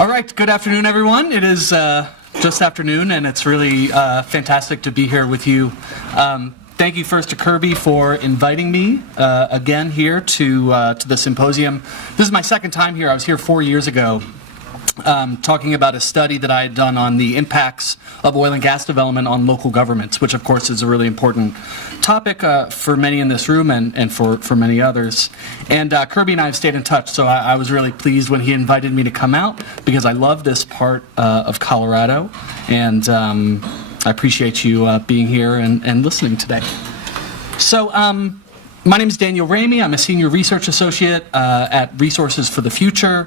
All right, good afternoon, everyone. It is just afternoon, and it's really fantastic to be here with you. Thank you first to Kirby for inviting me again here to the symposium. This is my second time here. I was here 4 years ago talking about a study that I had done on the impacts of oil and gas development on local governments, which of course is a really important topic for many in this room and for many others. And Kirby and I have stayed in touch, so I was really pleased when he invited me to come out because I love this part of Colorado, and I appreciate you being here and listening today. So my name is Daniel Raimi. I'm a senior research associate at Resources for the Future,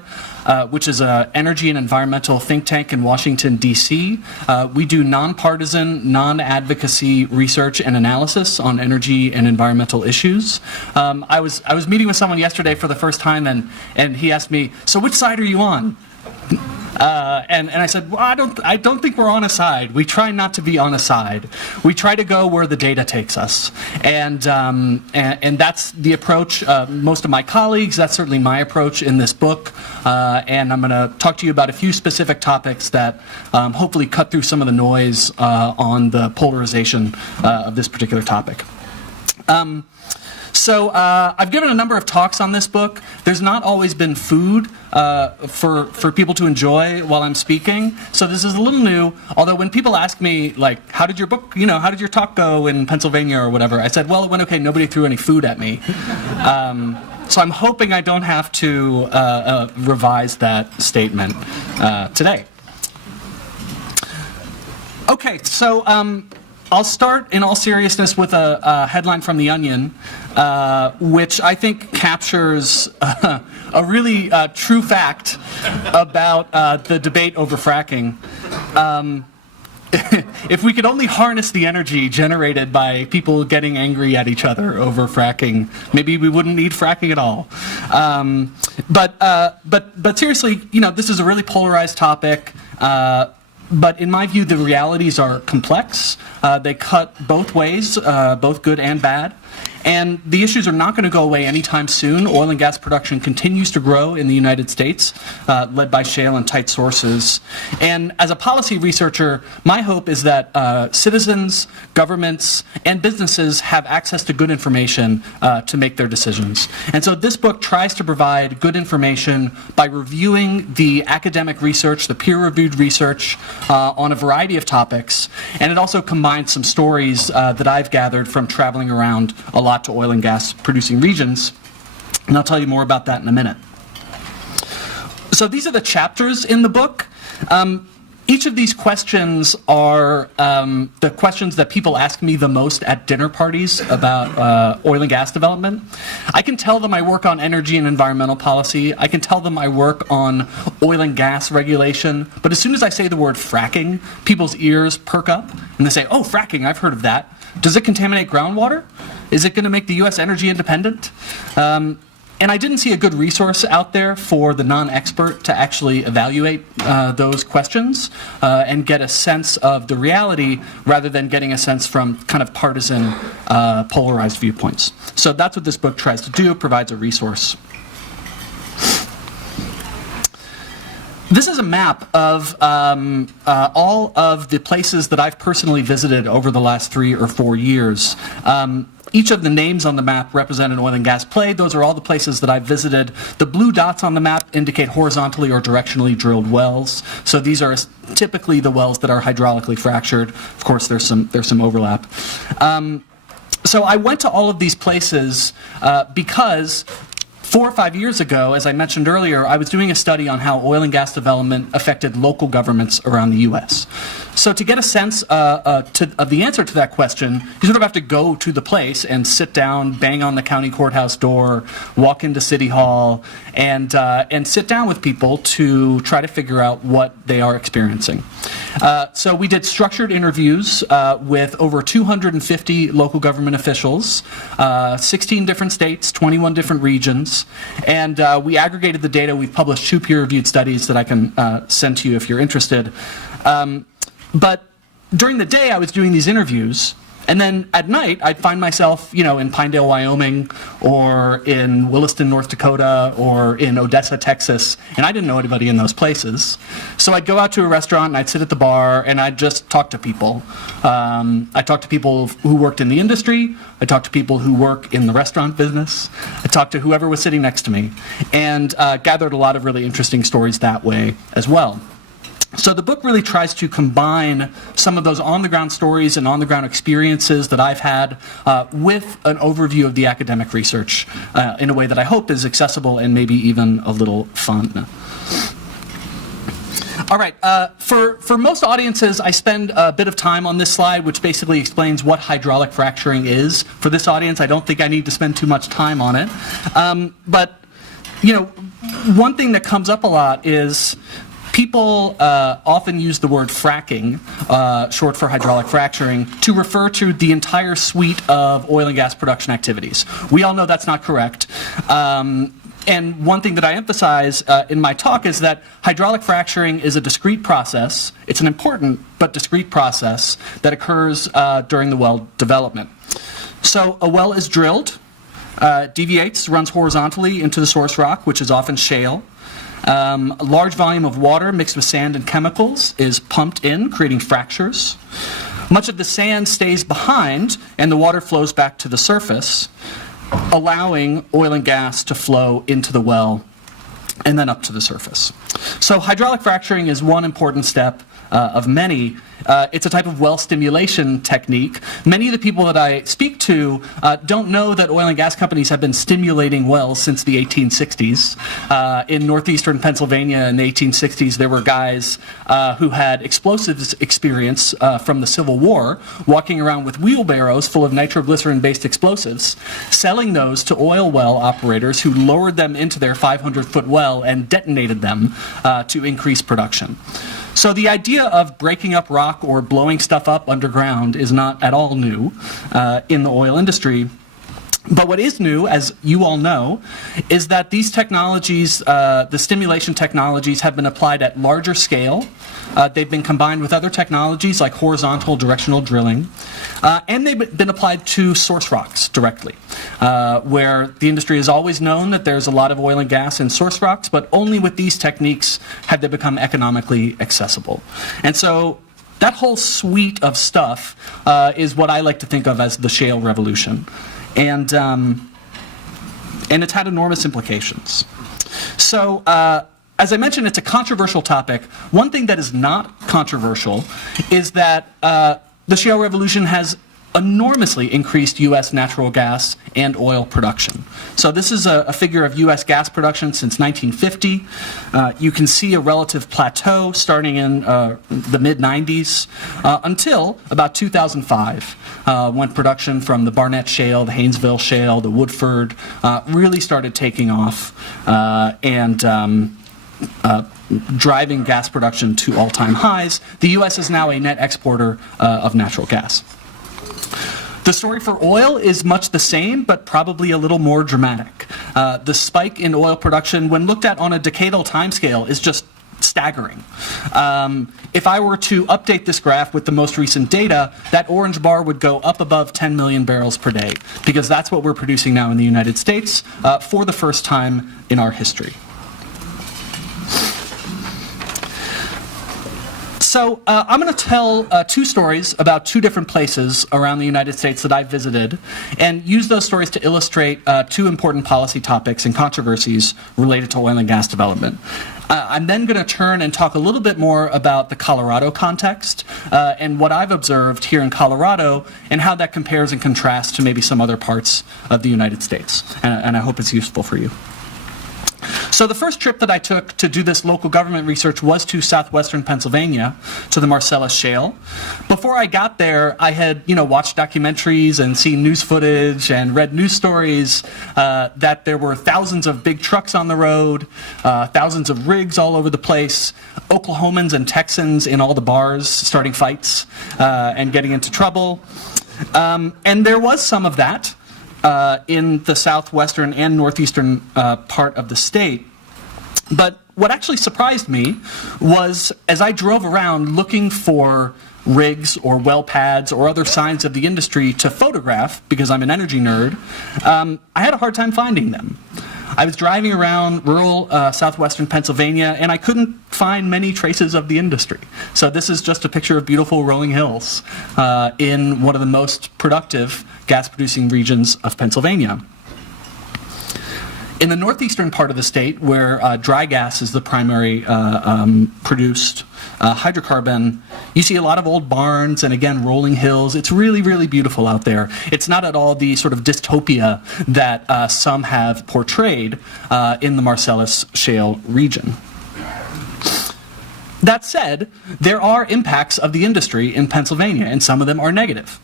which is an energy and environmental think tank in Washington, D.C. We do nonpartisan, non-advocacy research and analysis on energy and environmental issues. I was meeting with someone yesterday for the first time, and he asked me, "So which side are you on?" And I said, well, I don't think we're on a side. We try not to be on a side. We try to go where the data takes us, and that's the approach. Most of my colleagues, that's certainly my approach in this book. And I'm going to talk to you about a few specific topics that hopefully cut through some of the noise on the polarization of this particular topic. So I've given a number of talks on this book. There's not always been food for people to enjoy while I'm speaking, so this is a little new. Although when people ask me, like, how did your talk go in Pennsylvania or whatever, I said, well, it went okay. Nobody threw any food at me. So I'm hoping I don't have to revise that statement today. Okay, so I'll start in all seriousness with a headline from The Onion, which I think captures a really true fact about the debate over fracking. If we could only harness the energy generated by people getting angry at each other over fracking, maybe we wouldn't need fracking at all. But seriously, this is a really polarized topic. But in my view, the realities are complex. They cut both ways, both good and bad. And the issues are not going to go away anytime soon. Oil and gas production continues to grow in the United States, led by shale and tight sources. And as a policy researcher, my hope is that citizens, governments, and businesses have access to good information to make their decisions. And so this book tries to provide good information by reviewing the academic research, the peer-reviewed research on a variety of topics. And it also combines some stories that I've gathered from traveling around a lot to oil and gas producing regions, and I'll tell you more about that in a minute. So these are the chapters in the book. Each of these questions are the questions that people ask me the most at dinner parties about oil and gas development. I can tell them I work on energy and environmental policy. I can tell them I work on oil and gas regulation. But as soon as I say the word fracking, people's ears perk up and they say, oh, fracking, I've heard of that. Does it contaminate groundwater? Is it going to make the U.S. energy independent? And I didn't see a good resource out there for the non-expert to actually evaluate those questions and get a sense of the reality rather than getting a sense from kind of partisan, polarized viewpoints. So that's what this book tries to do, provides a resource. This is a map of all of the places that I've personally visited over the last 3 or 4 years. Each of the names on the map represent an oil and gas play. Those are all the places that I've visited. The blue dots on the map indicate horizontally or directionally drilled wells. So these are typically the wells that are hydraulically fractured. Of course, there's some overlap. So I went to all of these places because 4 or 5 years ago, as I mentioned earlier, I was doing a study on how oil and gas development affected local governments around the U.S. So to get a sense of the answer to that question, you sort of have to go to the place and sit down, bang on the county courthouse door, walk into City Hall, and sit down with people to try to figure out what they are experiencing. So we did structured interviews with over 250 local government officials, 16 different states, 21 different regions, and we aggregated the data. We've published 2 peer-reviewed studies that I can send to you if you're interested. But during the day I was doing these interviews, And then at night, I'd find myself, in Pinedale, Wyoming, or in Williston, North Dakota, or in Odessa, Texas, and I didn't know anybody in those places. So I'd go out to a restaurant, and I'd sit at the bar, and I'd just talk to people. I talked to people who worked in the industry. I talked to people who work in the restaurant business. I talked to whoever was sitting next to me, and gathered a lot of really interesting stories that way as well. So the book really tries to combine some of those on-the-ground stories and on-the-ground experiences that I've had with an overview of the academic research in a way that I hope is accessible and maybe even a little fun. All right, for most audiences, I spend a bit of time on this slide, which basically explains what hydraulic fracturing is. For this audience, I don't think I need to spend too much time on it. But, one thing that comes up a lot is people often use the word fracking, short for hydraulic fracturing, to refer to the entire suite of oil and gas production activities. We all know that's not correct. And one thing that I emphasize in my talk is that hydraulic fracturing is a discrete process. It's an important but discrete process that occurs during the well development. So a well is drilled, deviates, runs horizontally into the source rock, which is often shale. A large volume of water mixed with sand and chemicals is pumped in, creating fractures. Much of the sand stays behind, and the water flows back to the surface, allowing oil and gas to flow into the well and then up to the surface. So hydraulic fracturing is one important step of many. It's a type of well stimulation technique. Many of the people that I speak to don't know that oil and gas companies have been stimulating wells since the 1860s. In northeastern Pennsylvania in the 1860s, there were guys who had explosives experience from the Civil War, walking around with wheelbarrows full of nitroglycerin-based explosives, selling those to oil well operators who lowered them into their 500-foot well and detonated them to increase production. So the idea of breaking up rock or blowing stuff up underground is not at all new in the oil industry. But what is new, as you all know, is that these technologies, the stimulation technologies, have been applied at larger scale. They've been combined with other technologies like horizontal directional drilling, and they've been applied to source rocks directly, where the industry has always known that there's a lot of oil and gas in source rocks, but only with these techniques have they become economically accessible. And so that whole suite of stuff is what I like to think of as the shale revolution. And it's had enormous implications. So, as I mentioned, it's a controversial topic. One thing that is not controversial is that the shale revolution has enormously increased U.S. natural gas and oil production. So this is a figure of U.S. gas production since 1950. You can see a relative plateau starting in the mid-90s until about 2005, when production from the Barnett Shale, the Haynesville Shale, the Woodford really started taking off and driving gas production to all-time highs. The U.S. is now a net exporter of natural gas. The story for oil is much the same, but probably a little more dramatic. The spike in oil production, when looked at on a decadal timescale, is just staggering. If I were to update this graph with the most recent data, that orange bar would go up above 10 million barrels per day, because that's what we're producing now in the United States for the first time in our history. So I'm going to tell two stories about two different places around the United States that I've visited, and use those stories to illustrate two important policy topics and controversies related to oil and gas development. I'm then going to turn and talk a little bit more about the Colorado context and what I've observed here in Colorado and how that compares and contrasts to maybe some other parts of the United States. And I hope it's useful for you. So the first trip that I took to do this local government research was to southwestern Pennsylvania, to the Marcellus Shale. Before I got there, I had watched documentaries and seen news footage and read news stories that there were thousands of big trucks on the road, thousands of rigs all over the place, Oklahomans and Texans in all the bars starting fights and getting into trouble. And there was some of that in the southwestern and northeastern part of the state. But what actually surprised me was, as I drove around looking for rigs or well pads or other signs of the industry to photograph, because I'm an energy nerd, I had a hard time finding them. I was driving around rural southwestern Pennsylvania, and I couldn't find many traces of the industry. So this is just a picture of beautiful rolling hills in one of the most productive gas-producing regions of Pennsylvania. In the northeastern part of the state, where dry gas is the primary produced hydrocarbon, you see a lot of old barns and, again, rolling hills. It's really, really beautiful out there. It's not at all the sort of dystopia that some have portrayed in the Marcellus Shale region. That said, there are impacts of the industry in Pennsylvania, and some of them are negative.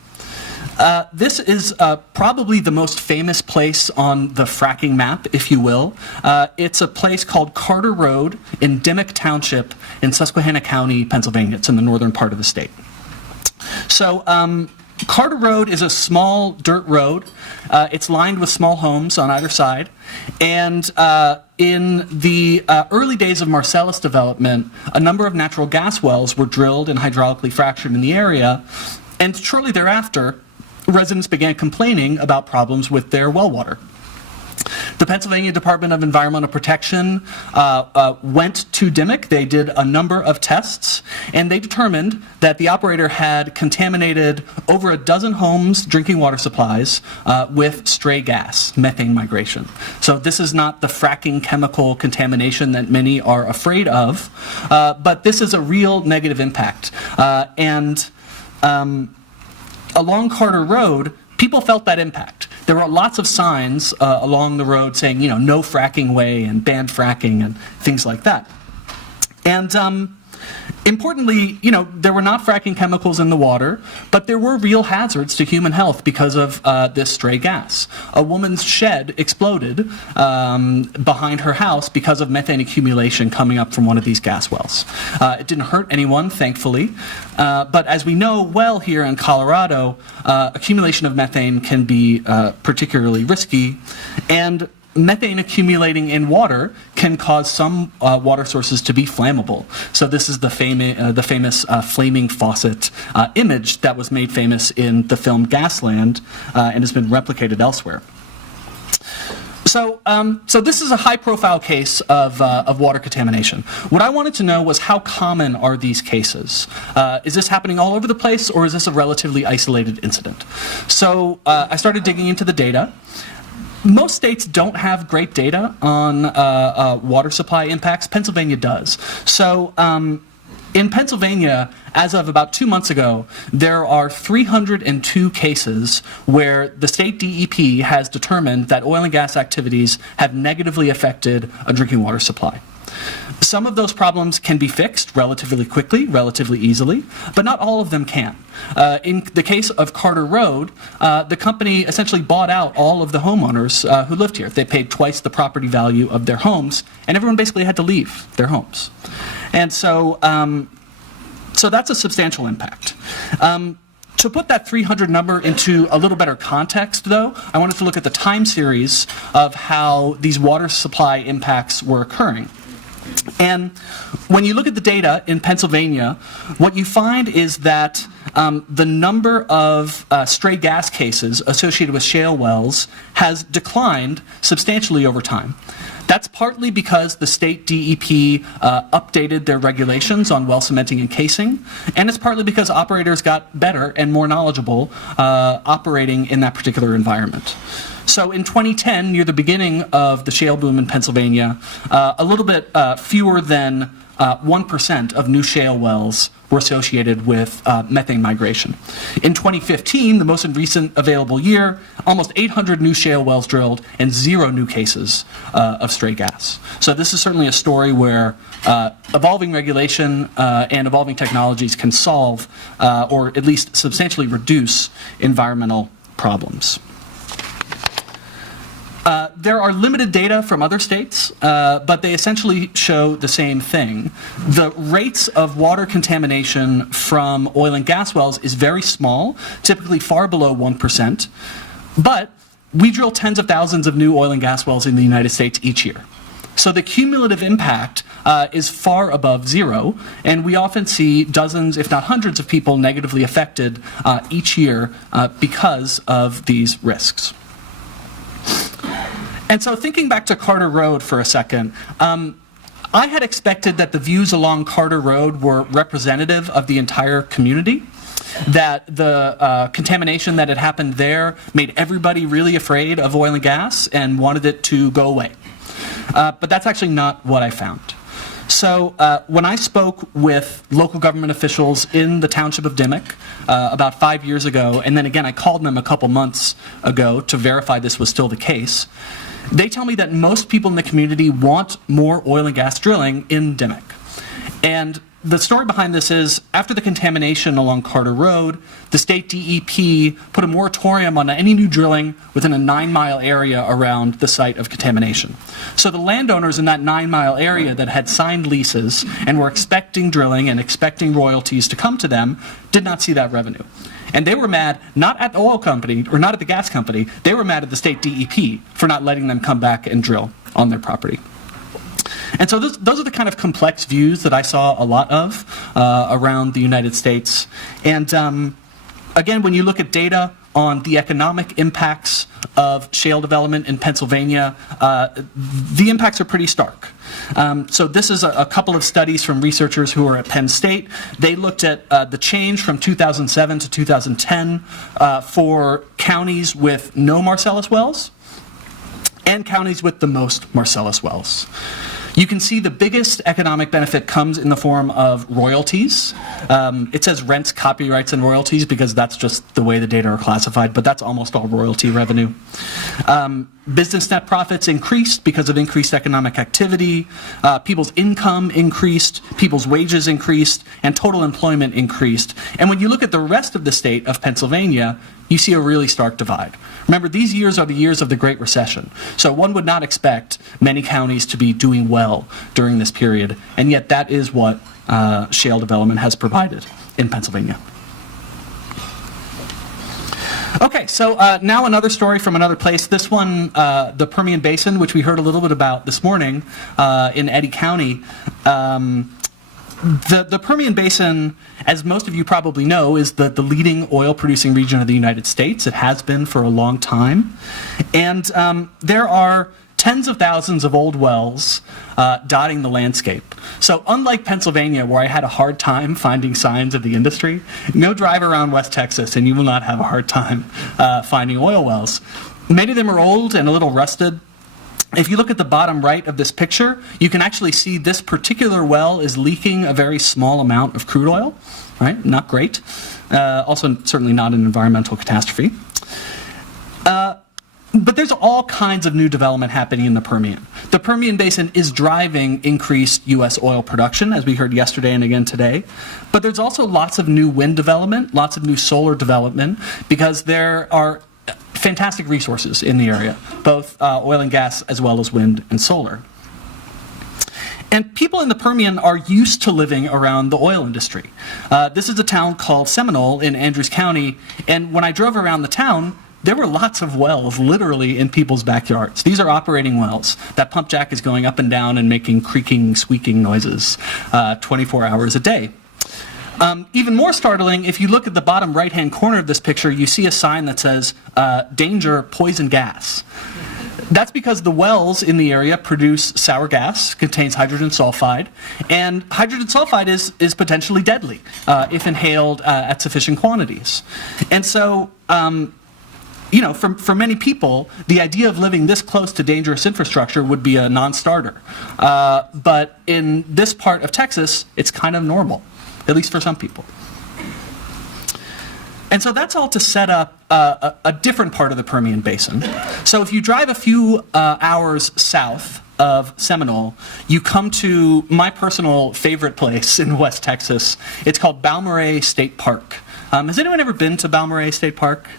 This is probably the most famous place on the fracking map, if you will. It's a place called Carter Road in Dimmock Township in Susquehanna County, Pennsylvania. It's in the northern part of the state. So Carter Road is a small dirt road. It's lined with small homes on either side. And in the early days of Marcellus development, a number of natural gas wells were drilled and hydraulically fractured in the area. And shortly thereafter, residents began complaining about problems with their well water. The Pennsylvania Department of Environmental Protection went to Dimmock. They did a number of tests, and they determined that the operator had contaminated over a dozen homes' drinking water supplies with stray gas, methane migration. So this is not the fracking chemical contamination that many are afraid of, but this is a real negative impact. Along Carter Road, people felt that impact. There were lots of signs along the road saying, no fracking way and banned fracking and things like that. And importantly, there were not fracking chemicals in the water, but there were real hazards to human health because of this stray gas. A woman's shed exploded behind her house because of methane accumulation coming up from one of these gas wells. It didn't hurt anyone, thankfully, but as we know well here in Colorado, accumulation of methane can be particularly risky, and methane accumulating in water can cause some water sources to be flammable. So this is the famous flaming faucet image that was made famous in the film Gasland and has been replicated elsewhere. So this is a high-profile case of water contamination. What I wanted to know was, how common are these cases? Is this happening all over the place, or is this a relatively isolated incident? So I started digging into the data. Most states don't have great data on water supply impacts. Pennsylvania does. So in Pennsylvania, as of about 2 months ago, there are 302 cases where the state DEP has determined that oil and gas activities have negatively affected a drinking water supply. Some of those problems can be fixed relatively quickly, relatively easily, but not all of them can. In the case of Carter Road, the company essentially bought out all of the homeowners who lived here. They paid twice the property value of their homes, and everyone basically had to leave their homes. And so that's a substantial impact. To put that 300 number into a little better context, though, I wanted to look at the time series of how these water supply impacts were occurring. And when you look at the data in Pennsylvania, what you find is that the number of stray gas cases associated with shale wells has declined substantially over time. That's partly because the state DEP updated their regulations on well cementing and casing, and it's partly because operators got better and more knowledgeable operating in that particular environment. So in 2010, near the beginning of the shale boom in Pennsylvania, a little bit fewer than 1% of new shale wells were associated with methane migration. In 2015, the most recent available year, almost 800 new shale wells drilled and 0 new cases of stray gas. So this is certainly a story where evolving regulation and evolving technologies can solve or at least substantially reduce environmental problems. There are limited data from other states, but they essentially show the same thing. The rates of water contamination from oil and gas wells is very small, typically far below 1%, but we drill tens of thousands of new oil and gas wells in the United States each year. So the cumulative impact is far above zero, and we often see dozens, if not hundreds of people negatively affected each year because of these risks. And so thinking back to Carter Road for a second, I had expected that the views along Carter Road were representative of the entire community, that the contamination that had happened there made everybody really afraid of oil and gas and wanted it to go away. But that's actually not what I found. So when I spoke with local government officials in the township of Dimmock about 5 years ago, and then again I called them a couple months ago to verify this was still the case, they tell me that most people in the community want more oil and gas drilling in Dimmock. And the story behind this is, after the contamination along Carter Road, the state DEP put a moratorium on any new drilling within a 9-mile area around the site of contamination. So the landowners in that 9-mile area that had signed leases and were expecting drilling and expecting royalties to come to them did not see that revenue. And they were mad, not at the oil company, or not at the gas company, they were mad at the state DEP for not letting them come back and drill on their property. And so those are the kind of complex views that I saw a lot of around the United States. And again, when you look at data on the economic impacts of shale development in Pennsylvania, the impacts are pretty stark. So this is a couple of studies from researchers who are at Penn State. They looked at the change from 2007 to 2010 for counties with no Marcellus wells and counties with the most Marcellus wells. You can see the biggest economic benefit comes in the form of royalties. It says rents, copyrights, and royalties because that's just the way the data are classified, but that's almost all royalty revenue. Business net profits increased because of increased economic activity. People's income increased, people's wages increased, and total employment increased. And when you look at the rest of the state of Pennsylvania, you see a really stark divide. Remember, these years are the years of the Great Recession, so one would not expect many counties to be doing well during this period, and yet that is what shale development has provided in Pennsylvania. Okay, so now another story from another place. This one, the Permian Basin, which we heard a little bit about this morning in Eddy County. The Permian Basin, as most of you probably know, is the leading oil-producing region of the United States. It has been for a long time. And there are tens of thousands of old wells dotting the landscape. So unlike Pennsylvania, where I had a hard time finding signs of the industry, go drive around West Texas and you will not have a hard time finding oil wells. Many of them are old and a little rusted. If you look at the bottom right of this picture, you can actually see this particular well is leaking a very small amount of crude oil, right? Not great. Also, certainly not an environmental catastrophe. But there's all kinds of new development happening in the Permian. The Permian Basin is driving increased U.S. oil production, as we heard yesterday and again today. But there's also lots of new wind development, lots of new solar development, because there are fantastic resources in the area, both oil and gas as well as wind and solar. And people in the Permian are used to living around the oil industry. This is a town called Seminole in Andrews County, and when I drove around the town, there were lots of wells literally in people's backyards. These are operating wells. That pump jack is going up and down and making creaking, squeaking noises 24 hours a day. Even more startling, if you look at the bottom right-hand corner of this picture, you see a sign that says, danger, poison gas. That's because the wells in the area produce sour gas, contains hydrogen sulfide, and hydrogen sulfide is potentially deadly if inhaled at sufficient quantities. And so, you know, for many people, the idea of living this close to dangerous infrastructure would be a non-starter. But in this part of Texas, it's kind of normal, at least for some people. And so that's all to set up a different part of the Permian Basin. So if you drive a few hours south of Seminole, you come to my personal favorite place in West Texas. It's called Balmorhea State Park. Has anyone ever been to Balmorhea State Park?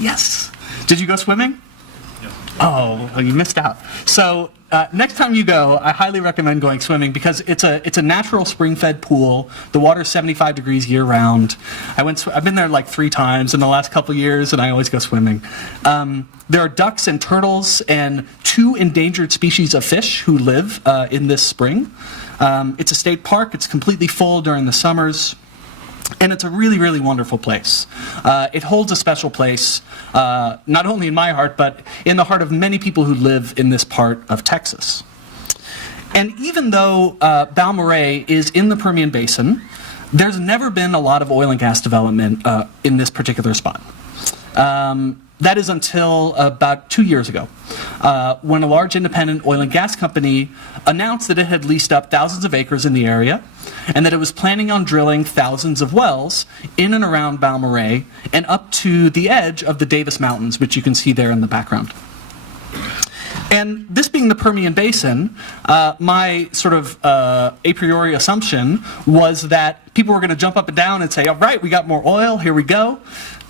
Yes. Did you go swimming? Oh, well, you missed out. So next time you go, I highly recommend going swimming because it's a natural spring-fed pool. The water's 75 degrees year-round. I've been there like 3 times in the last couple years, and I always go swimming. There are ducks and turtles and 2 endangered species of fish who live in this spring. It's a state park. It's completely full during the summers. And it's a really, really wonderful place. It holds a special place, not only in my heart, but in the heart of many people who live in this part of Texas. And even though Balmorhea is in the Permian Basin, there's never been a lot of oil and gas development in this particular spot. That is until about 2 years ago, when a large independent oil and gas company announced that it had leased up thousands of acres in the area, and that it was planning on drilling thousands of wells in and around Balmorhea and up to the edge of the Davis Mountains, which you can see there in the background. And this being the Permian Basin, my sort of a priori assumption was that people were going to jump up and down and say, all right, we got more oil, here we go.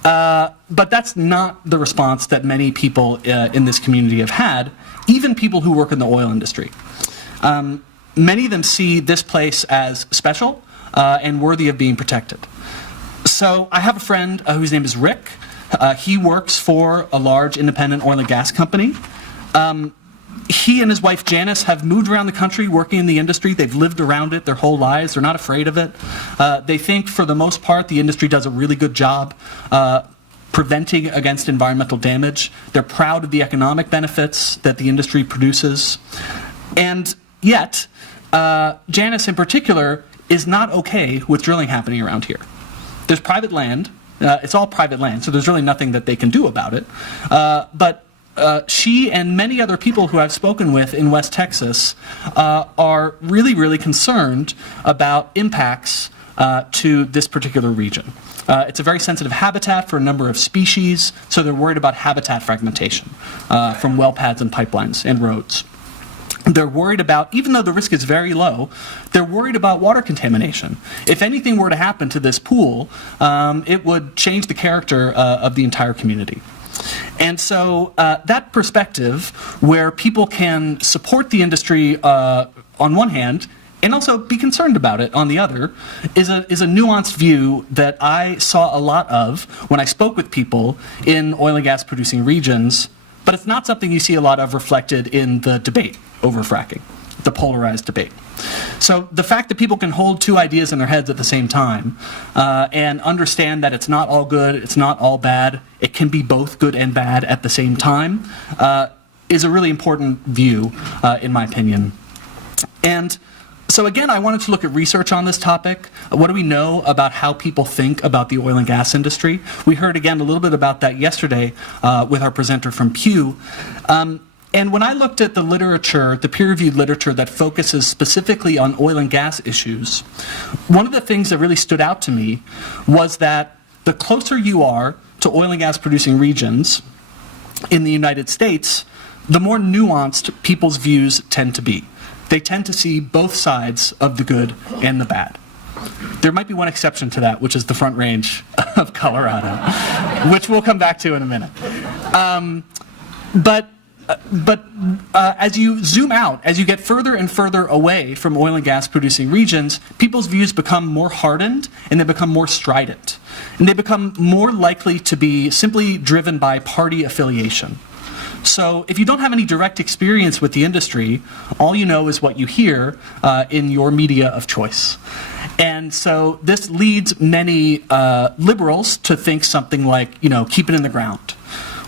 But that's not the response that many people in this community have had, even people who work in the oil industry. Many of them see this place as special and worthy of being protected. So I have a friend whose name is Rick. He works for a large independent oil and gas company. He and his wife Janice have moved around the country working in the industry. They've lived around it their whole lives. They're not afraid of it. They think, for the most part, the industry does a really good job preventing against environmental damage. They're proud of the economic benefits that the industry produces. And yet, Janice in particular is not okay with drilling happening around here. There's private land. It's all private land, so there's really nothing that they can do about it. But she and many other people who I've spoken with in West Texas are really, really concerned about impacts to this particular region. It's a very sensitive habitat for a number of species, so they're worried about habitat fragmentation from well pads and pipelines and roads. They're worried about, even though the risk is very low, they're worried about water contamination. If anything were to happen to this pool, it would change the character of the entire community. And so that perspective, where people can support the industry on one hand, and also be concerned about it on the other, is a nuanced view that I saw a lot of when I spoke with people in oil and gas producing regions, but it's not something you see a lot of reflected in the debate over fracking, the polarized debate. So the fact that people can hold 2 ideas in their heads at the same time and understand that it's not all good, it's not all bad, it can be both good and bad at the same time, is a really important view, in my opinion. And so again, I wanted to look at research on this topic. What do we know about how people think about the oil and gas industry? We heard again a little bit about that yesterday with our presenter from Pew. And when I looked at the literature, the peer-reviewed literature that focuses specifically on oil and gas issues, one of the things that really stood out to me was that the closer you are to oil and gas producing regions in the United States, the more nuanced people's views tend to be. They tend to see both sides of the good and the bad. There might be one exception to that, which is the Front Range of Colorado, which we'll come back to in a minute. But as you zoom out, as you get further and further away from oil and gas producing regions, people's views become more hardened and they become more strident. And they become more likely to be simply driven by party affiliation. So if you don't have any direct experience with the industry, all you know is what you hear in your media of choice. And so this leads many liberals to think something like, keep it in the ground.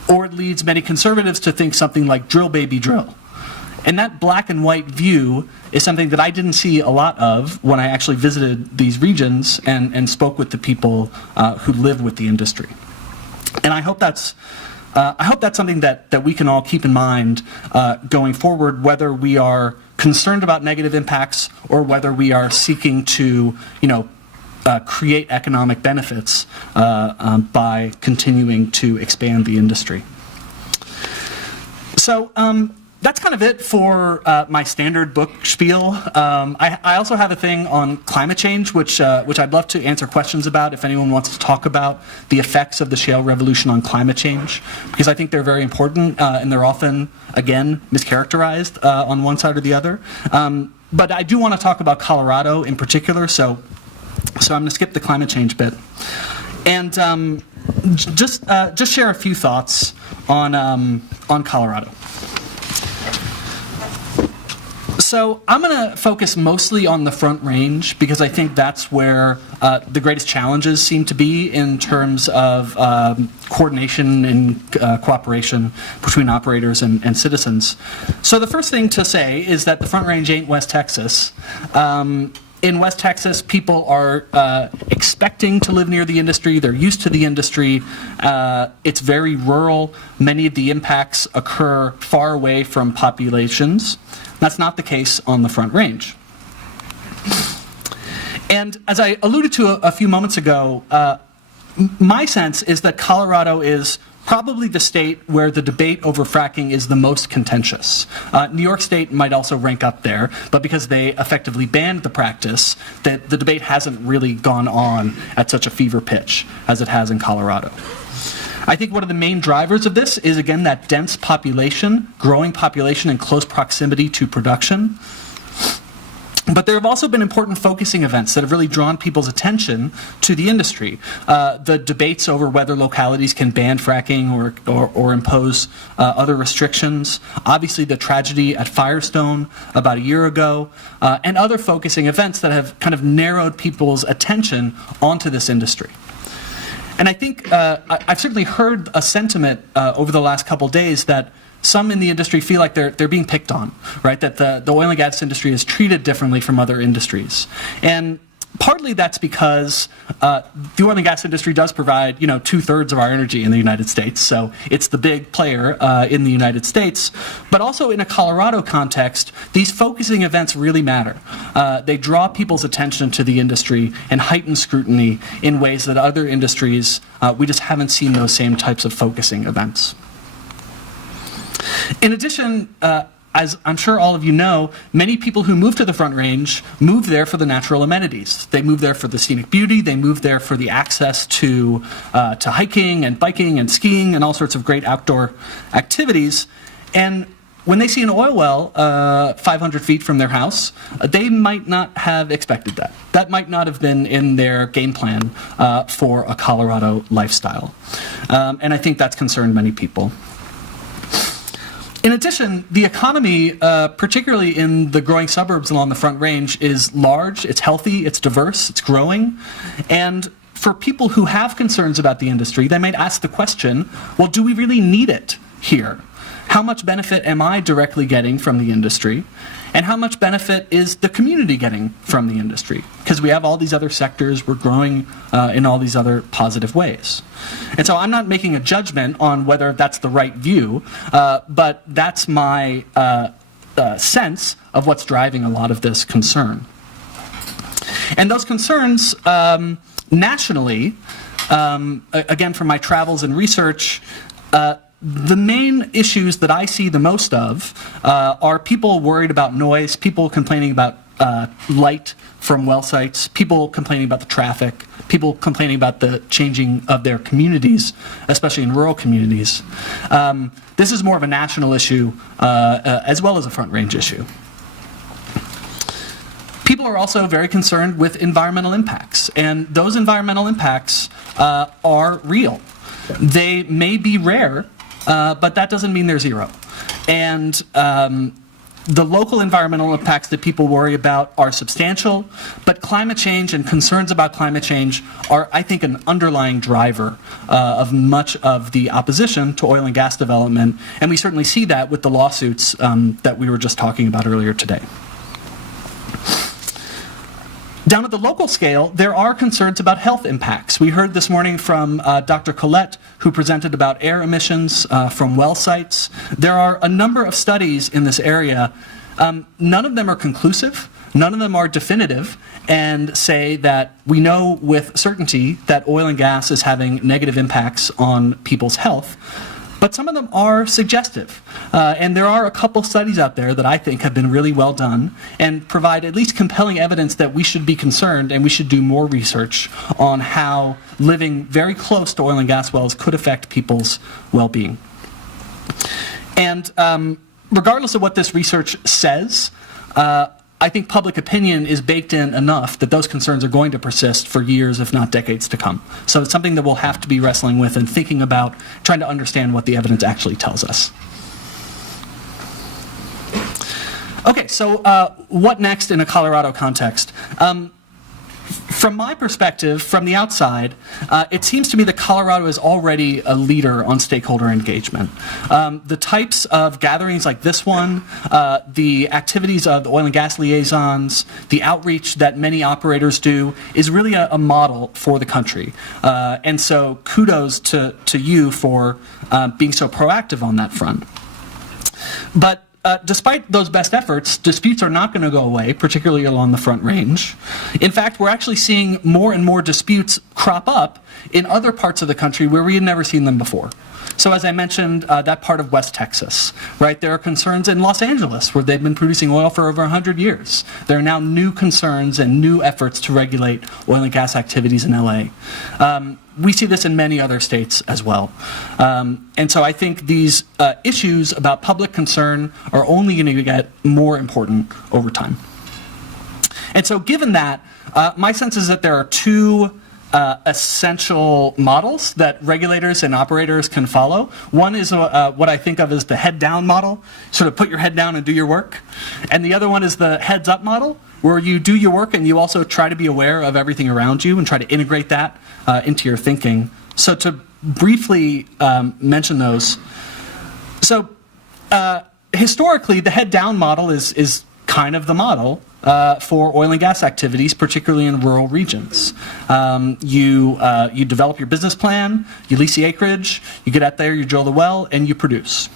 Or it leads many conservatives to think something like drill, baby, drill. And that black and white view is something that I didn't see a lot of when I actually visited these regions and spoke with the people who live with the industry. And I hope that's something that we can all keep in mind going forward, whether we are concerned about negative impacts or whether we are seeking to, create economic benefits by continuing to expand the industry. So that's kind of it for my standard book spiel. I also have a thing on climate change, which I'd love to answer questions about if anyone wants to talk about the effects of the shale revolution on climate change, because I think they're very important and they're often, again, mischaracterized on one side or the other. But I do want to talk about Colorado in particular, so I'm going to skip the climate change bit. And just share a few thoughts on Colorado. So I'm going to focus mostly on the Front Range because I think that's where the greatest challenges seem to be in terms of coordination and cooperation between operators and citizens. So the first thing to say is that the Front Range ain't West Texas. In West Texas, people are expecting to live near the industry. They're used to the industry. It's very rural. Many of the impacts occur far away from populations. That's not the case on the Front Range. And as I alluded to a few moments ago, my sense is that Colorado is probably the state where the debate over fracking is the most contentious. New York State might also rank up there, but because they effectively banned the practice, the debate hasn't really gone on at such a fever pitch as it has in Colorado. I think one of the main drivers of this is, again, that dense population, growing population in close proximity to production. But there have also been important focusing events that have really drawn people's attention to the industry. The debates over whether localities can ban fracking or impose other restrictions. Obviously, the tragedy at Firestone about a year ago, and other focusing events that have kind of narrowed people's attention onto this industry. And I think I've certainly heard a sentiment over the last couple days that some in the industry feel like they're being picked on, right? That the oil and gas industry is treated differently from other industries. And partly that's because the oil and gas industry does provide, 2/3 of our energy in the United States. So it's the big player in the United States. But also in a Colorado context, these focusing events really matter. They draw people's attention to the industry and heighten scrutiny in ways that other industries, we just haven't seen those same types of focusing events. In addition, as I'm sure all of you know, many people who move to the Front Range move there for the natural amenities. They move there for the scenic beauty. They move there for the access to hiking and biking and skiing and all sorts of great outdoor activities. And when they see an oil well 500 feet from their house, they might not have expected that. That might not have been in their game plan for a Colorado lifestyle. And I think that's concerned many people. In addition, the economy, particularly in the growing suburbs along the Front Range, is large, it's healthy, it's diverse, it's growing. And for people who have concerns about the industry, they might ask the question, well, do we really need it here? How much benefit am I directly getting from the industry? And how much benefit is the community getting from the industry? Because we have all these other sectors, we're growing in all these other positive ways. And so I'm not making a judgment on whether that's the right view, but that's my sense of what's driving a lot of this concern. And those concerns nationally, again from my travels and research, the main issues that I see the most of are people worried about noise, people complaining about light from well sites, people complaining about the traffic, people complaining about the changing of their communities, especially in rural communities. This is more of a national issue as well as a Front Range issue. People are also very concerned with environmental impacts, and those environmental impacts are real. They may be rare, but that doesn't mean they're zero. And the local environmental impacts that people worry about are substantial, but climate change and concerns about climate change are, I think, an underlying driver of much of the opposition to oil and gas development, and we certainly see that with the lawsuits that we were just talking about earlier today. Down at the local scale, there are concerns about health impacts. We heard this morning from Dr. Collette, who presented about air emissions from well sites. There are a number of studies in this area. None of them are conclusive. None of them are definitive and say that we know with certainty that oil and gas is having negative impacts on people's health. but some of them are suggestive. And there are a couple studies out there that I think have been really well done and provide at least compelling evidence that we should be concerned and we should do more research on how living very close to oil and gas wells could affect people's well-being. And regardless of what this research says, I think public opinion is baked in enough that those concerns are going to persist for years, if not decades to come. So it's something that we'll have to be wrestling with and thinking about, trying to understand what the evidence actually tells us. Okay, so what next in a Colorado context? From my perspective, from the outside, it seems to me that Colorado is already a leader on stakeholder engagement. The types of gatherings like this one, the activities of the oil and gas liaisons, the outreach that many operators do is really a model for the country. And so kudos to you for being so proactive on that front. But despite those best efforts, disputes are not going to go away, particularly along the Front Range. In fact, we're actually seeing more and more disputes crop up in other parts of the country where we had never seen them before. So as I mentioned, that part of West Texas, right? There are concerns in Los Angeles where they've been producing oil for over 100 years. There are now new concerns and new efforts to regulate oil and gas activities in LA. We see this in many other states as well. And so I think these issues about public concern are only going to get more important over time. And so given that, my sense is that there are two essential models that regulators and operators can follow. One is what I think of as the head-down model, sort of put your head down and do your work. And the other one is the heads-up model, where you do your work and you also try to be aware of everything around you and try to integrate that into your thinking. So to briefly mention those. So historically, the head-down model is kind of the model for oil and gas activities, particularly in rural regions. You develop your business plan, you lease the acreage, you get out there, you drill the well, and you produce.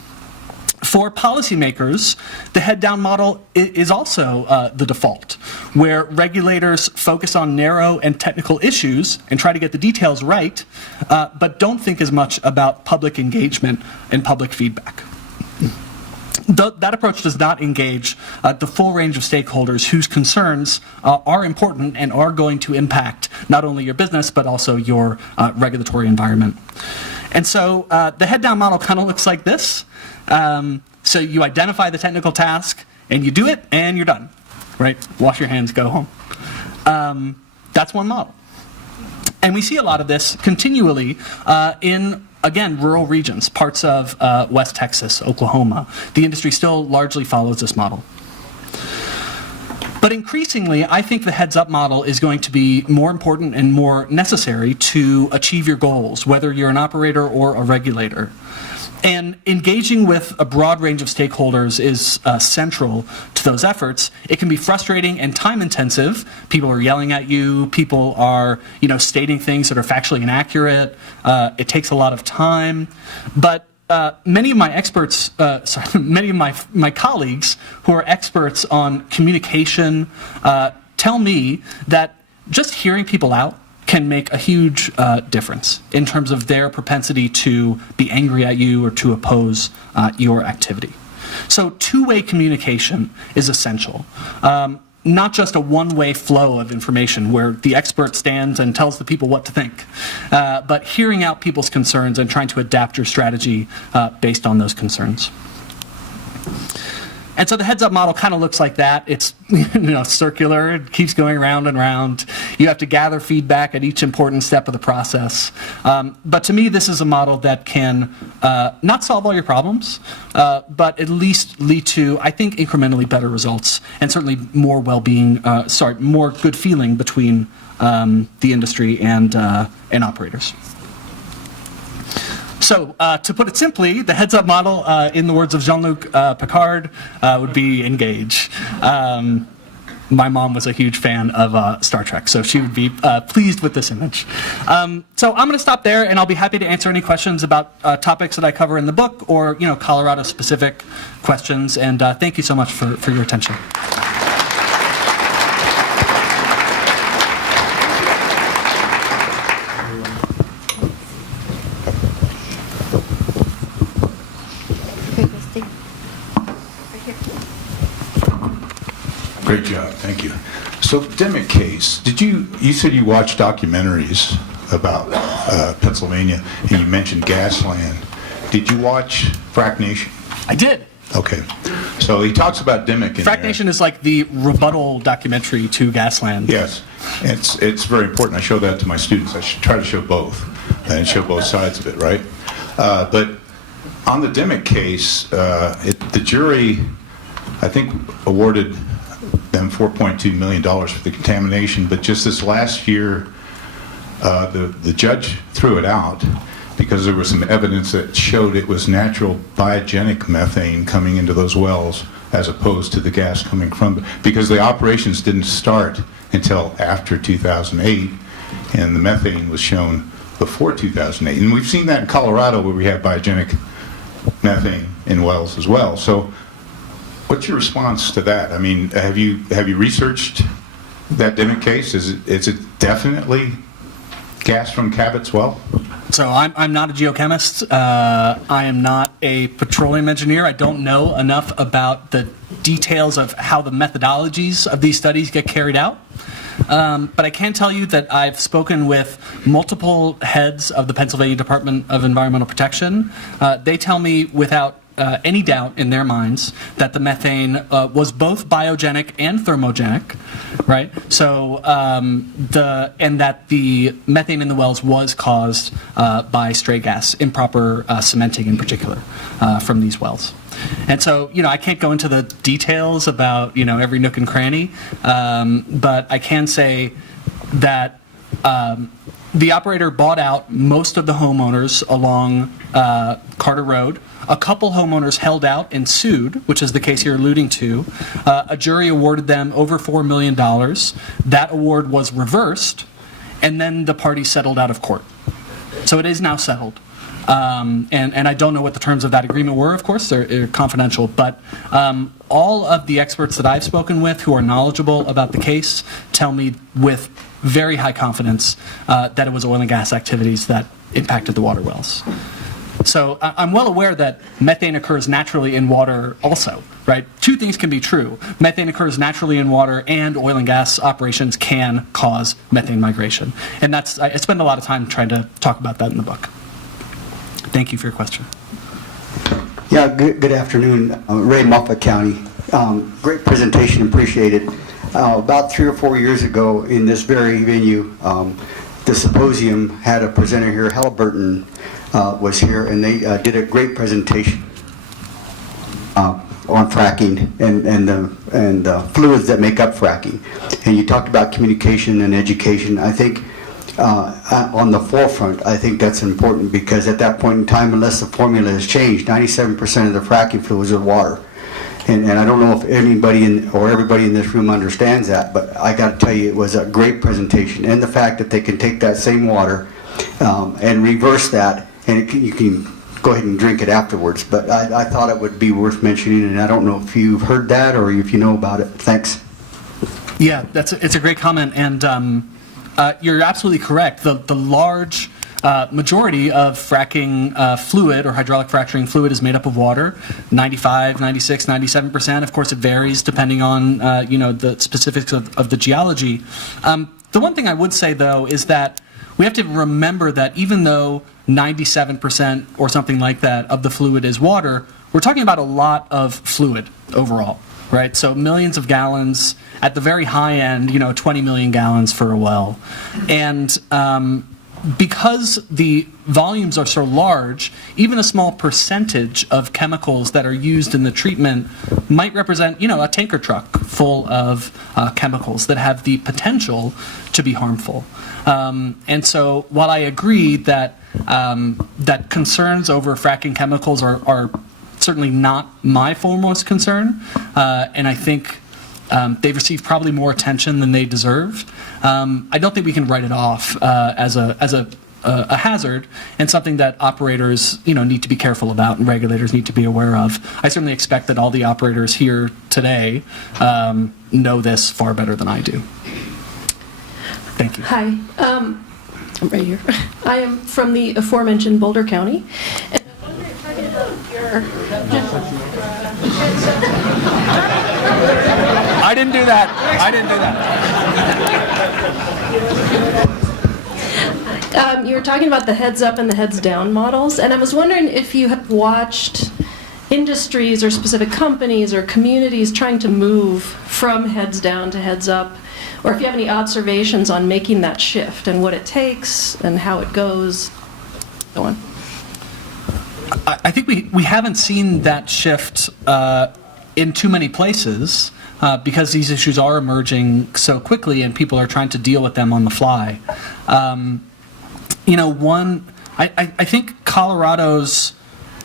For policymakers, the head-down model is also the default, where regulators focus on narrow and technical issues and try to get the details right, but don't think as much about public engagement and public feedback. That approach does not engage the full range of stakeholders whose concerns are important and are going to impact not only your business, but also your regulatory environment. And so the head-down model kind of looks like this. So you identify the technical task, and you do it, and you're done, right? Wash your hands, go home. That's one model. And we see a lot of this continually in, again, rural regions, parts of West Texas, Oklahoma. The industry still largely follows this model. But increasingly, I think the heads-up model is going to be more important and more necessary to achieve your goals, whether you're an operator or a regulator. And engaging with a broad range of stakeholders is central to those efforts. It can be frustrating and time-intensive. People are yelling at you. People are, stating things that are factually inaccurate. It takes a lot of time. But many of my experts, many of my colleagues who are experts on communication tell me that just hearing people out can make a huge difference in terms of their propensity to be angry at you or to oppose your activity. So two-way communication is essential. Not just a one-way flow of information where the expert stands and tells the people what to think, but hearing out people's concerns and trying to adapt your strategy based on those concerns. And so the heads-up model kind of looks like that. It's circular. It keeps going round and round. You have to gather feedback at each important step of the process. But to me, this is a model that can not solve all your problems, but at least lead to, I think, incrementally better results and certainly more well-being, more good feeling between the industry and operators. So, to put it simply, the heads-up model, in the words of Jean-Luc Picard, would be engage. My mom was a huge fan of Star Trek, so she would be pleased with this image. So I'm going to stop there, and I'll be happy to answer any questions about topics that I cover in the book or, Colorado-specific questions. And thank you so much for your attention. Great job, thank you. So, Demick case, you said you watched documentaries about Pennsylvania, and you mentioned Gasland. Did you watch Frack Nation? I did. Okay. So he talks about Demick in Frack there. Nation is like the rebuttal documentary to Gasland. Yes. It's very important. I show that to my students. I should try to show both and show both sides of it, right? But on the Demick case, the jury, I think, awarded them $4.2 million for the contamination, but just this last year, the judge threw it out because there was some evidence that showed it was natural biogenic methane coming into those wells as opposed to the gas coming from, because the operations didn't start until after 2008, and the methane was shown before 2008. And we've seen that in Colorado where we have biogenic methane in wells as well. So what's your response to that? I mean, have you researched that Demick case? Is it definitely gas from Cabot's well? So I'm not a geochemist. I am not a petroleum engineer. I don't know enough about the details of how the methodologies of these studies get carried out. But I can tell you that I've spoken with multiple heads of the Pennsylvania Department of Environmental Protection. They tell me without any doubt in their minds that the methane was both biogenic and thermogenic, right? So and that the methane in the wells was caused by stray gas, improper cementing in particular, from these wells. And so, I can't go into the details about, every nook and cranny, but I can say that the operator bought out most of the homeowners along Carter Road. A couple homeowners held out and sued, which is the case you're alluding to. A jury awarded them over $4 million. That award was reversed, and then the parties settled out of court. So it is now settled. And I don't know what the terms of that agreement were, of course, they're confidential, but all of the experts that I've spoken with who are knowledgeable about the case tell me with very high confidence that it was oil and gas activities that impacted the water wells. So I'm well aware that methane occurs naturally in water also, right? Two things can be true. Methane occurs naturally in water, and oil and gas operations can cause methane migration. And I spend a lot of time trying to talk about that in the book. Thank you for your question. Yeah, good afternoon. Ray, Moffat County. Great presentation, appreciate it. About 3 or 4 years ago in this very venue, the Symposium had a presenter here, Halliburton was here, and they did a great presentation on fracking and the fluids that make up fracking. And you talked about communication and education. I think on the forefront, I think that's important, because at that point in time, unless the formula has changed, 97% of the fracking fluids are water. And I don't know if anybody or everybody in this room understands that, but I got to tell you, it was a great presentation. And the fact that they can take that same water and reverse that, and you can go ahead and drink it afterwards. But I thought it would be worth mentioning, and I don't know if you've heard that or if you know about it. Thanks. Yeah, it's a great comment, and you're absolutely correct. The large majority of fracking fluid or hydraulic fracturing fluid is made up of water, 95, 96, 97%. Of course, it varies depending on the specifics of the geology. The one thing I would say, though, is that we have to remember that even though 97% or something like that of the fluid is water, we're talking about a lot of fluid overall, right? So millions of gallons, at the very high end, 20 million gallons for a well. And because the volumes are so large, even a small percentage of chemicals that are used in the treatment might represent, a tanker truck full of chemicals that have the potential to be harmful. And so while I agree that that concerns over fracking chemicals are certainly not my foremost concern, and I think they've received probably more attention than they deserve, I don't think we can write it off as a hazard, and something that operators need to be careful about and regulators need to be aware of. I certainly expect that all the operators here today know this far better than I do. Thank you. Hi, I'm right here. I am from the aforementioned Boulder County. And I'm wondering if I can help your... I didn't do that. I didn't do that. You were talking about the heads up and the heads down models, and I was wondering if you have watched industries or specific companies or communities trying to move from heads down to heads up, or if you have any observations on making that shift and what it takes and how it goes. Go on. I think we haven't seen that shift in too many places because these issues are emerging so quickly and people are trying to deal with them on the fly. I think Colorado's,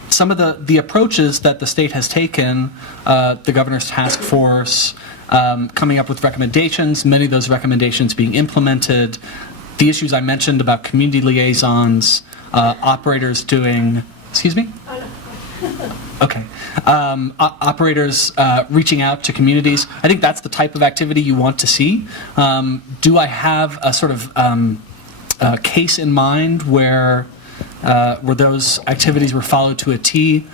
some of the approaches that the state has taken, the governor's task force, coming up with recommendations, many of those recommendations being implemented, the issues I mentioned about community liaisons, operators doing, excuse me? Okay. Operators reaching out to communities. I think that's the type of activity you want to see. Do I have a sort of case in mind where those activities were followed to a T?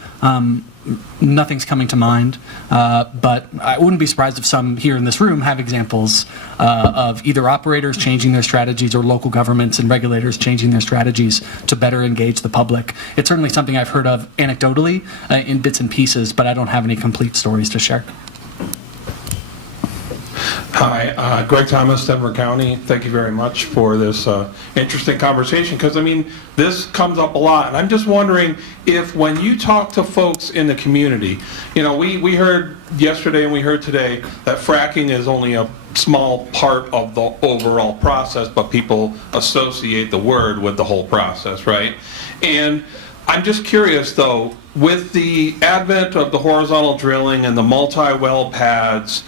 Nothing's coming to mind, but I wouldn't be surprised if some here in this room have examples of either operators changing their strategies or local governments and regulators changing their strategies to better engage the public. It's certainly something I've heard of anecdotally in bits and pieces, but I don't have any complete stories to share. Hi, Greg Thomas, Denver County. Thank you very much for this interesting conversation, because, I mean, this comes up a lot, and I'm just wondering if when you talk to folks in the community, you know, we heard yesterday and we heard today that fracking is only a small part of the overall process, but people associate the word with the whole process, right? And I'm just curious, though, with the advent of the horizontal drilling and the multi-well pads,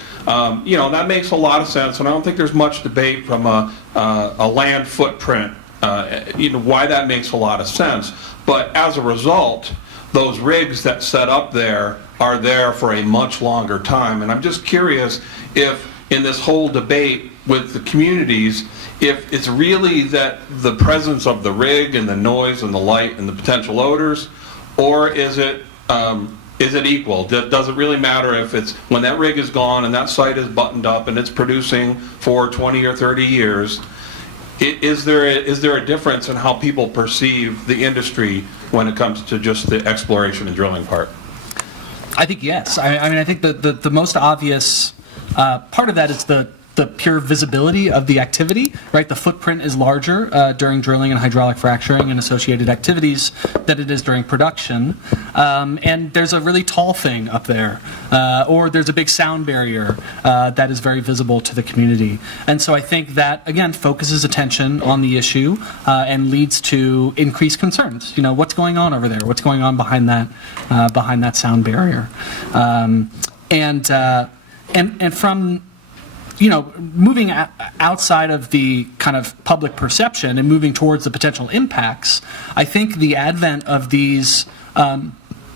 you know, that makes a lot of sense, and I don't think there's much debate from a land footprint, you know, why that makes a lot of sense. But as a result, those rigs that set up there are there for a much longer time, and I'm just curious if in this whole debate with the communities, if it's really that the presence of the rig and the noise and the light and the potential odors, or is it equal? Does it really matter if it's when that rig is gone and that site is buttoned up and it's producing for 20 or 30 years? Is there a difference in how people perceive the industry when it comes to just the exploration and drilling part? I think yes. I mean, I think the most obvious part of that is the pure visibility of the activity, right? The footprint is larger during drilling and hydraulic fracturing and associated activities than it is during production. And there's a really tall thing up there, or there's a big sound barrier that is very visible to the community. And so I think that, again, focuses attention on the issue and leads to increased concerns. You know, what's going on over there? What's going on behind that sound barrier? And from, you know, moving outside of the kind of public perception and moving towards the potential impacts, I think the advent of these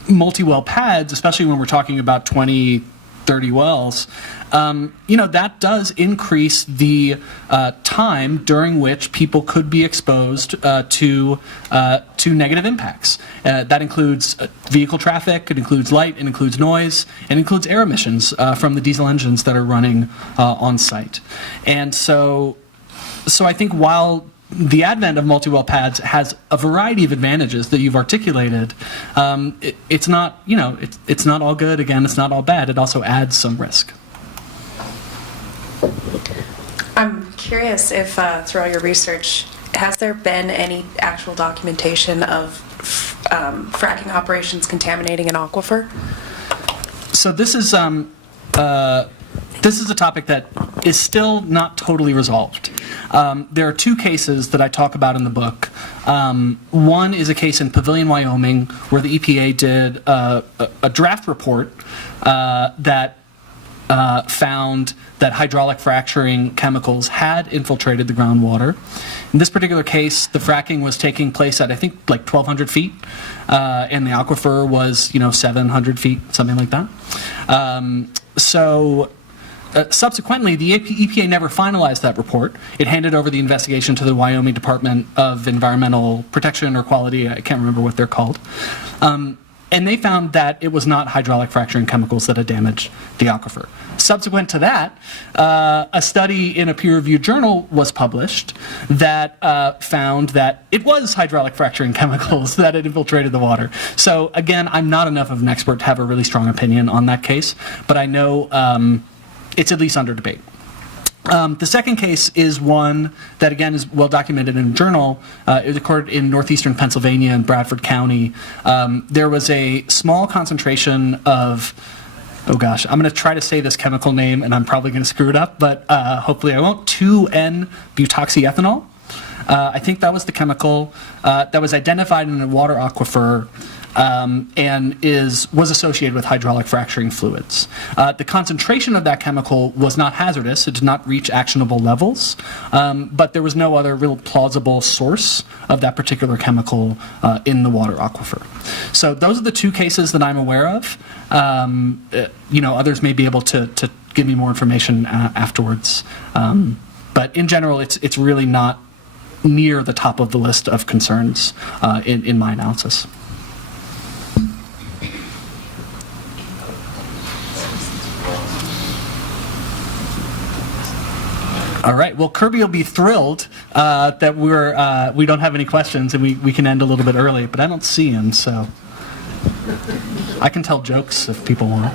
multi-well pads, especially when we're talking about 20, 30 wells, you know, that does increase the time during which people could be exposed to negative impacts. That includes vehicle traffic, it includes light, it includes noise, it includes air emissions from the diesel engines that are running on site. And so I think while the advent of multi-well pads has a variety of advantages that you've articulated, it's not, you know, it's not all good. Again, it's not all bad. It also adds some risk. I'm curious if through all your research, has there been any actual documentation of fracking operations contaminating an aquifer? So this is a topic that is still not totally resolved. There are two cases that I talk about in the book. One is a case in Pavilion, Wyoming, where the EPA did a draft report that found that hydraulic fracturing chemicals had infiltrated the groundwater. In this particular case, the fracking was taking place at, I think, like 1,200 feet, and the aquifer was, you know, 700 feet, something like that. Subsequently, the EPA never finalized that report. It handed over the investigation to the Wyoming Department of Environmental Protection or Quality. I can't remember what they're called. And they found that it was not hydraulic fracturing chemicals that had damaged the aquifer. Subsequent to that, a study in a peer-reviewed journal was published that found that it was hydraulic fracturing chemicals that had infiltrated the water. So again, I'm not enough of an expert to have a really strong opinion on that case, but I know it's at least under debate. The second case is one that, again, is well documented in a journal. It occurred in northeastern Pennsylvania in Bradford County. There was a small concentration of, oh gosh, I'm going to try to say this chemical name, and I'm probably going to screw it up, but hopefully I won't, 2N-butoxyethanol. I think that was the chemical that was identified in a water aquifer and was associated with hydraulic fracturing fluids. The concentration of that chemical was not hazardous. It did not reach actionable levels, but there was no other real plausible source of that particular chemical in the water aquifer. So those are the two cases that I'm aware of. Others may be able to give me more information afterwards. But in general, it's really not near the top of the list of concerns in my analysis. All right. Well, Kirby will be thrilled that we don't have any questions and we can end a little bit early, but I don't see him, so I can tell jokes if people want.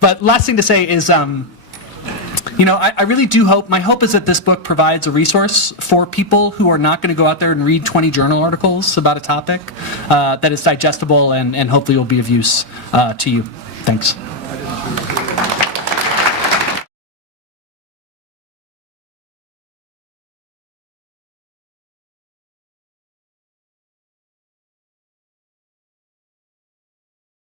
But last thing to say is, I really do hope, my hope is that this book provides a resource for people who are not going to go out there and read 20 journal articles about a topic, that is digestible and hopefully will be of use to you. Thanks.